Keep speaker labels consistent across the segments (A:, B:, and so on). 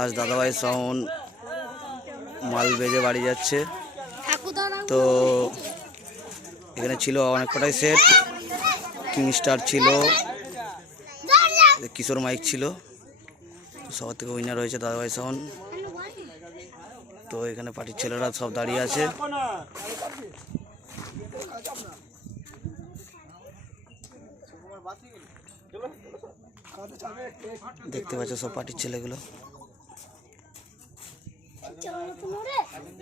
A: আজ দাদাভাই সাউন মাল বেজে বাড়ি যাচ্ছে। তো এখানে ছিল অনেক কটাই সেট কিং স্টার ছিল, কিশোর মাইক ছিল। সবার থেকে উইনার হয়েছে দাদাভাই সাউন তো এখানে পার্টির ছেলেরা সব দাঁড়িয়ে আছে। দেখতে পাচ্ছ সব পার্টির ছেলেগুলো।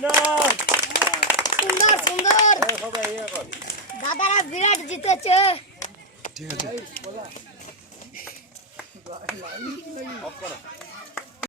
B: সুন্দর। সুন্দর দাদারা বিরাট জিতেছে।
C: ঠিক আছে।